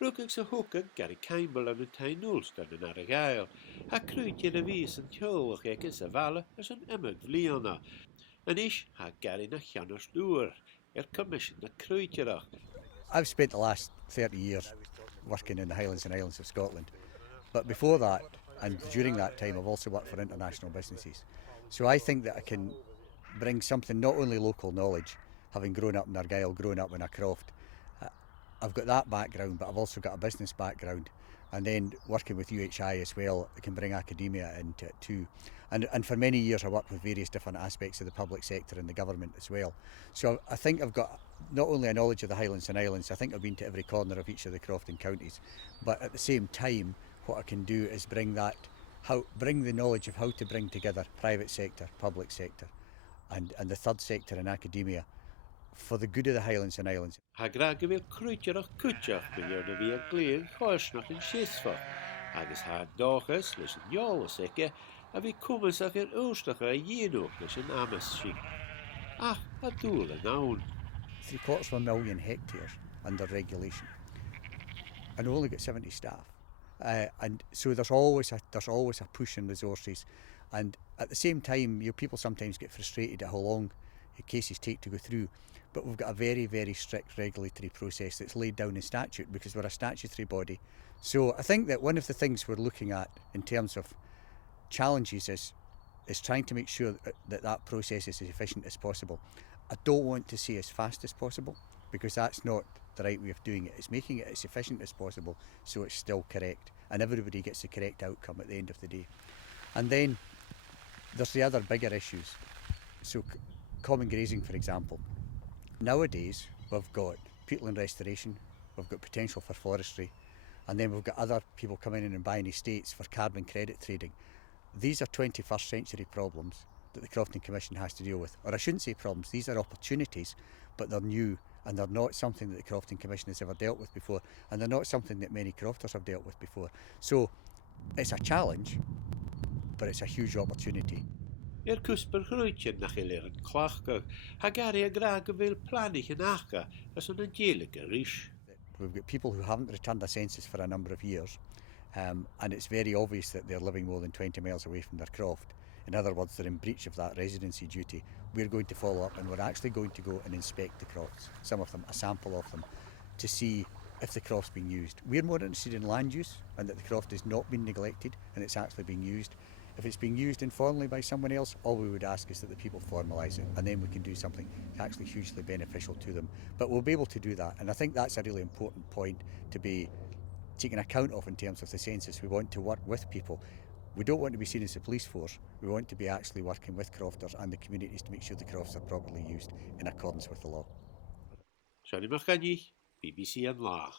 Rugach sa húca gar I caimbal an tainúlstan an ar a gael, ha crúte a vís an teolach ag sa bhela as an imig bhlionna, an is ha gari na cheannas dúr, commission na crúteach. I've spent the last 30 years working in the Highlands and Islands of Scotland, but before that and during that time I've also worked for international businesses. So I think that I can bring something, not only local knowledge, having grown up in Argyll, grown up in a croft. I've got that background, but I've also got a business background, and then working with UHI as well, I can bring academia into it too. And for many years I worked with various different aspects of the public sector and the government as well. So I think I've got not only a knowledge of the Highlands and Islands, I think I've been to every corner of each of the Crofting counties, but at the same time what I can do is bring the knowledge of how to bring together private sector, public sector and the third sector in academia for the good of the Highlands and Islands. Ha graag wil crúteach cúteach go dhearna bhí a gléir choisnach an siosfach, agus ha dáchas leis an jólas aice a bhí cumasach ústacha a dhéanúach leis an amas sin. Ach, a dúil an ann. 750,000 hectares under regulation, and we only got 70 staff. And so there's always a push in resources, and at the same time, people sometimes get frustrated at how long cases take to go through. But we've got a very, very strict regulatory process that's laid down in statute because we're a statutory body. So I think that one of the things we're looking at in terms of challenges is trying to make sure that process is as efficient as possible. I don't want to say as fast as possible because that's not the right way of doing it. It's making it as efficient as possible so it's still correct and everybody gets the correct outcome at the end of the day. And then there's the other bigger issues. So common grazing, for example. Nowadays we've got peatland restoration, we've got potential for forestry, and then we've got other people coming in and buying estates for carbon credit trading. These are 21st century problems that the Crofting Commission has to deal with. Or I shouldn't say problems, these are opportunities, but they're new and they're not something that the Crofting Commission has ever dealt with before, and they're not something that many crofters have dealt with before. So it's a challenge, but it's a huge opportunity. Cwsper chrwytio nach ilir an clachgach, ha gari a graag vil planich yn acha as an angelic a rish. We've got people who haven't returned a census for a number of years, and it's very obvious that they're living more than 20 miles away from their croft. In other words, they're in breach of that residency duty. We're going to follow up and we're actually going to go and inspect the crofts, some of them, a sample of them, to see if the croft's being used. We're more interested in land use and that the croft is not being neglected and it's actually being used. If it's being used informally by someone else, all we would ask is that the people formalise it and then we can do something actually hugely beneficial to them. But we'll be able to do that, and I think that's a really important point to be taken account of in terms of the census. We want to work with people. We don't want to be seen as a police force. We want to be actually working with crofters and the communities to make sure the crofts are properly used in accordance with the law. Siani Machani, BBC yn Lach.